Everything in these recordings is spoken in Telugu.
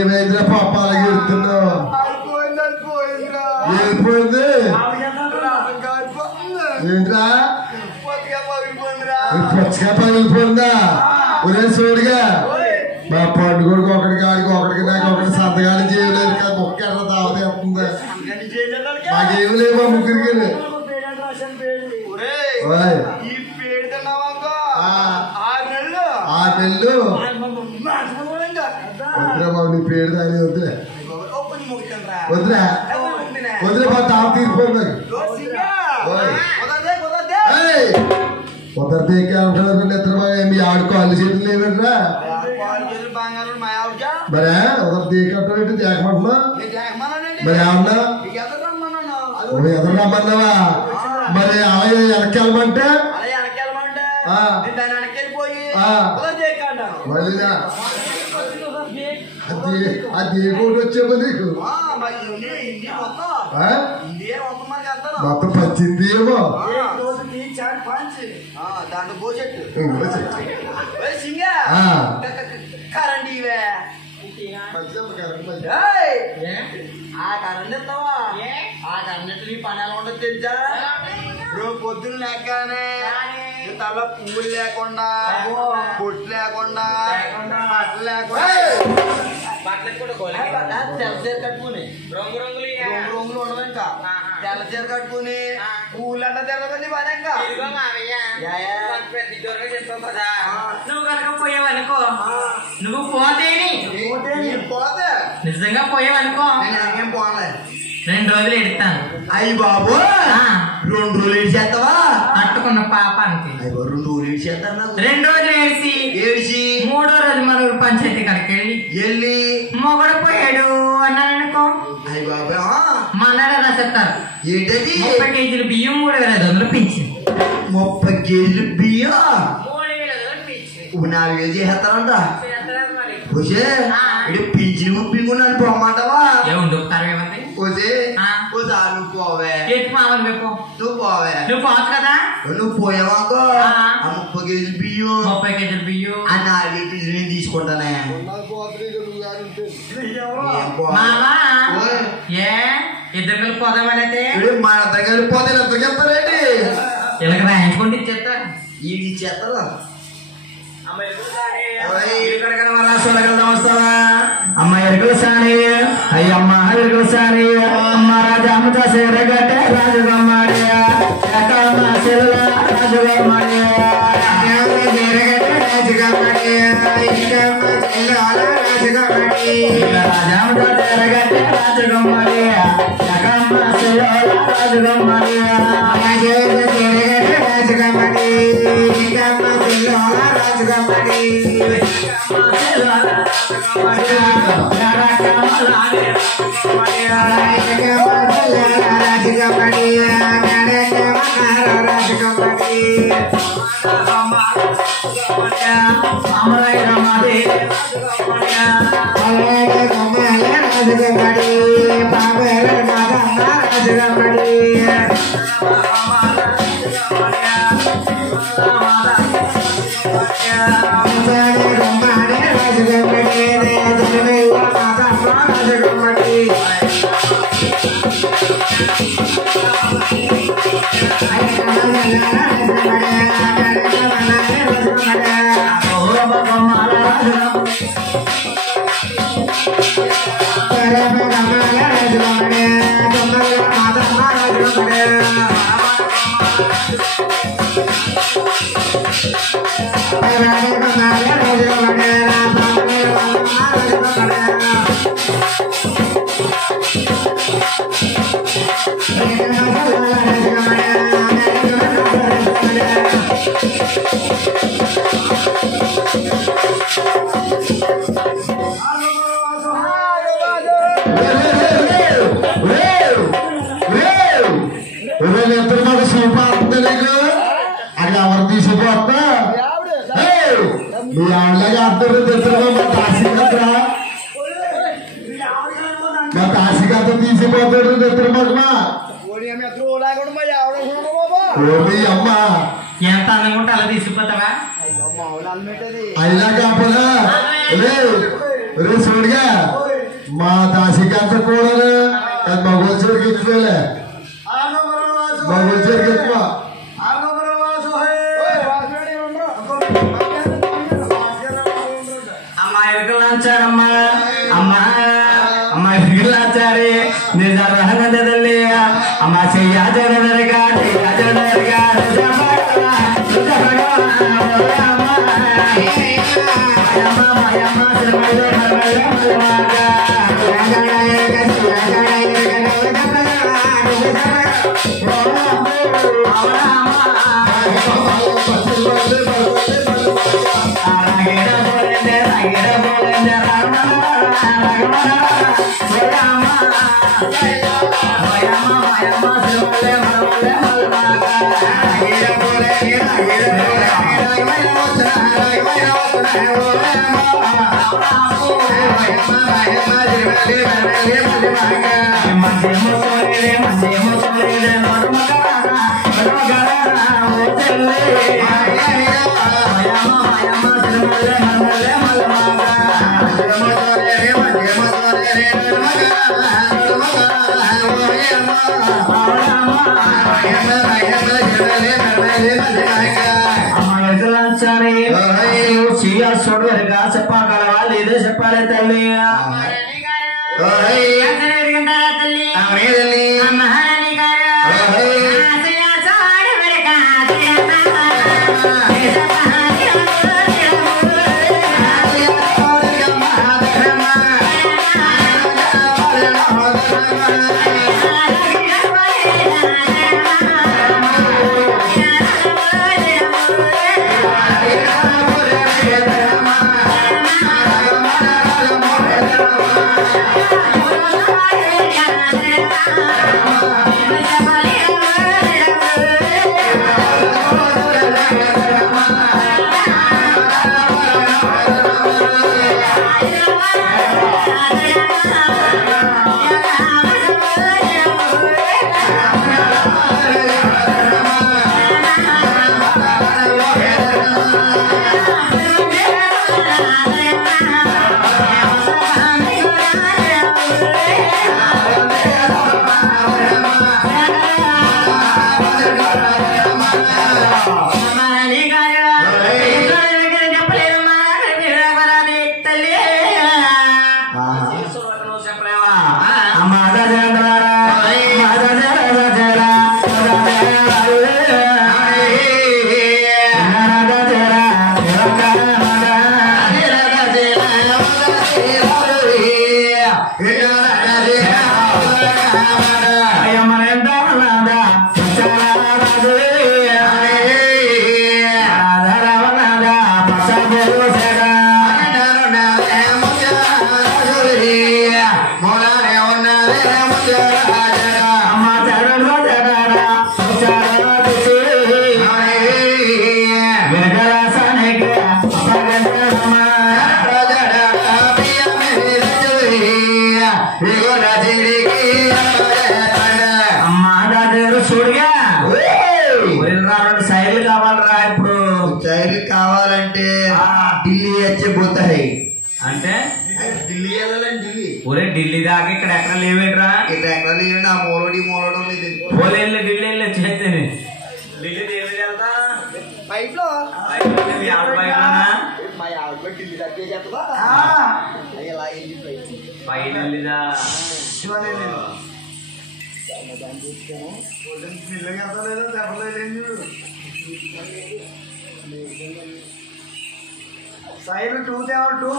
ఏమైందిరా పాప అలాగే ఎడుతున్నావు ఏమైపోయింది ఏంట్రా పుచ్చగా పగిలిపోయిందా ఒరే సోడిగా మా పండుగడికి ఒకటికి ఆడికి ఒకటికి నాకు ఒకటి సంతకాలు చేయలేదు కదా మొక్క ఎట్లా తావతేస్తుంది మాకేమి లేవు మా ముగ్గురికి ఆ నెల్లు వద్దురా బాబు నీ పేరు దాని వద్దురా వద్దురా వద్దురా బాబు తావ తీరిపోయింది కుదరతే నిద్ర మీ ఆవిడ కాళ్ళు చేతులు లేవంటరా మరే ఉదర్ దేకంటే దేకమంటున్నా మరి ఏమన్నా ఎదురు రమ్మన్నావా మరి అలాగే వెనకెళ్ళమంటే మళ్ళీనా అది దేకోటి వచ్చేమో నీకు మొత్తం పచ్చింది ఏమో పొద్దున్న లేకనే తల పువ్వులు లేకుండా పొట్టు లేకుండా బట్టలు లేకుండా తెల్ల చీర కట్టుకుని రంగు రంగులు ఉండదు ఇంకా తెల్ల చీర కట్టుకుని పువ్వులు అంట తిరగని పని ఇంకా నువ్వు కనుక పోయావనుకో నువ్వు పోతేని పోతే నిజంగా పోయావనుకో నేనేం పోలే 2 రోజులు ఎడతాను. అయ్యి బాబు 2 రోజులు ఏడ్చేస్తావా? పట్టుకున్న పాపానికి 2 రోజులు ఏడ్చేస్తారు నాకు. 2 రోజులు ఏడ్చి 3వ రోజు మన ఊరు పంచాయతీ కాడికి వెళ్ళి మొగడు పోయాడు అన్నాను అనుకో. అయ్యి బాబు మన్నాడు అలా చెప్తారు. ఏంటది? 30 కేజీలు బియ్యం 3,500 పెంచింది. 30 కేజీలు బియ్యం 3,500 పెంచింది. ఇప్పుడు 4 వేలు చేస్తారంట. పింఛన్ ముప్పింగున్నాను పోమంటావా? ఏముంది నువ్వు పోవే, నువ్వు పోవే, నువ్వు పోవచ్చు కదా. నువ్వు పోయావాకో 30 కేజీలు బియ్యం 30 కేజీలు బియ్యం ఆ 4 వేలు పింఛన్ నేను తీసుకుంటానే. ఇద్దరు కలిసి పోదామనైతే మన దగ్గర పోతే ఎంత చెప్తారేంటి? ఇలా రాయించుకుంటే ఇచ్చేస్తారు. ఇది ఇచ్చేస్తారు. అమ్మ ఎరుకలు సాని అయ్యమ్మ ఎరుకలు సాని అమ్మ రాజమ్మ సేరగట్ట రాజుగమ్మడి రాజుగమ్మడి రాజుగమ్మడి రాజుగమ్మడి ఎంత అనుకుంటే అలా తీసుకుపోతావా అయినా కాపలా చూడుగా మా దాసికాంత కూడా మగోళ్ళ చెరుకు ఎక్కువలే మగోళ్ళ చెరుకు ఎక్కువ అమ్మాయిలాచారమ్మా అమ్మాయిలాచారి నిజాలి అమ్మ చెయ్యాజనగా చూడగా చెప్పగలవా లేదో చెప్పాలి తల్లి అంటే ఢిల్లీ వెళ్ళాలండి ఢిల్లీ. ఒరే ఢిల్లీ దాకా ఇక్కడ ఎక్కడ లేవేట్రా? ఇక్కడ ఎక్కడ లేవండి. ఆ మూలోడి మూలోడు పోలే ఢిల్లీ వెళ్ళి చేస్తేనే ఢిల్లీ దేవి వెళ్తా బైక్ లో మా ఆవిడ ఢిల్లీ దగ్గర చెప్తా ఇలా పైన వెళ్ళిదా సైడ్ 2 తేవాలి 2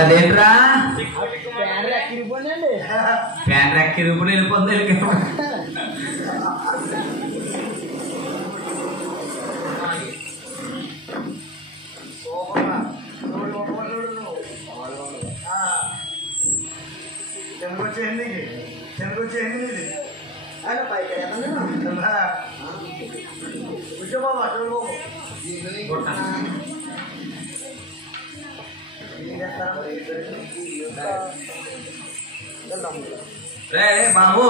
అదేంట్రా ఫ్యాన్ ఎక్కిరిపోండి. ఫ్యాన్ రెక్కి రూపుడు వెళ్ళిపోతుంది. చెనకొచ్చేయండి చెనకొచ్చేయండి ఇది అలా పైకి కూర్చో బాబా చూడు బాబు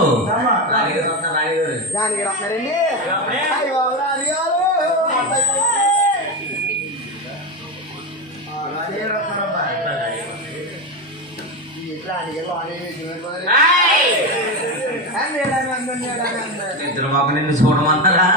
రాణిగారు వస్తున్నారండి. ఇద్దరు బాబు నిన్ను చూడమంటారా?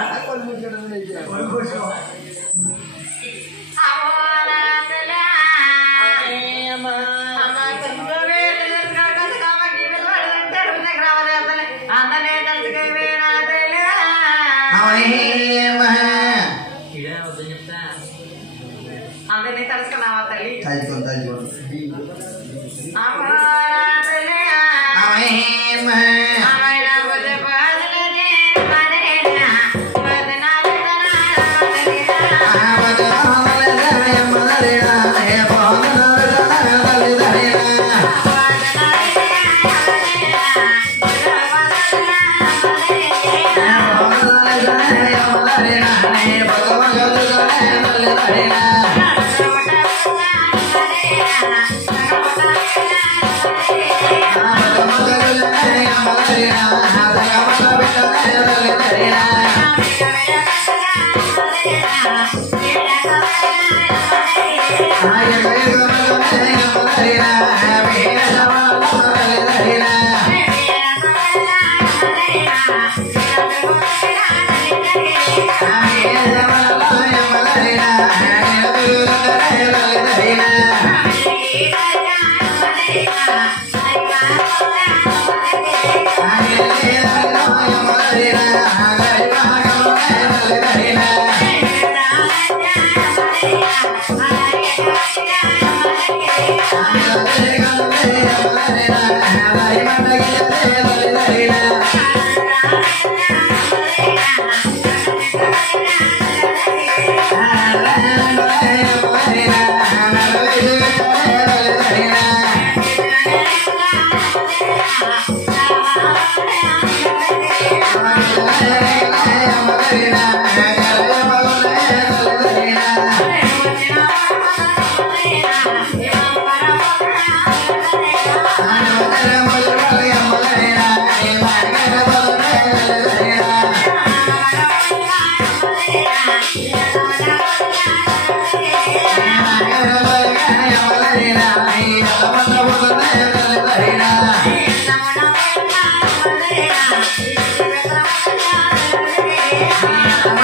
అందరినీ తెలుసుకున్నావా తల్లి? Thank you.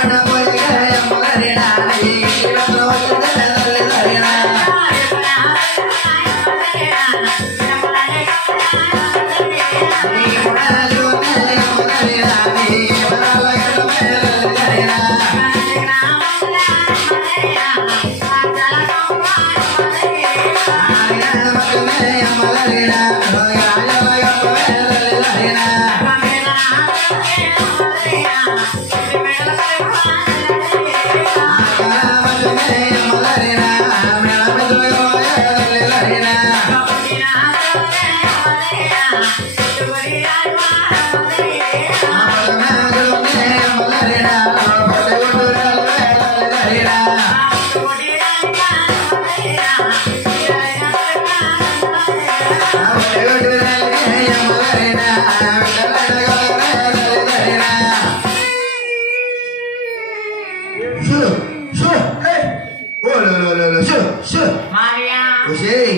మావయ్య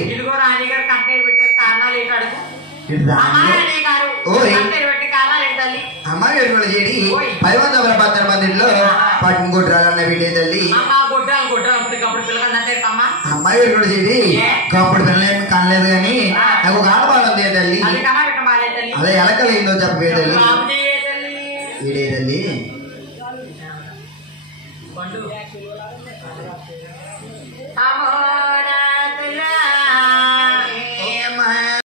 ఇదిగో రాణిగారు కంటైనర్ పెట్టారు కారణాలు ఏంటి అడుగు అమ్మాయి గారు కంటైనర్ పెట్టి కారణాలు ఏంటి తల్లి అమ్మాయి చేడి 500 మందిలో పట్టిన కొట్టాలన్న వీడే తల్లి అమ్మాయి చేడి కప్పుడు తినలేదు కనలేదు కానీ నాకు ఒక ఆడవాళ్ళు ఉంది తల్లి అదే ఎలకలేందో చెప్పే తల్లి వీడే తల్లి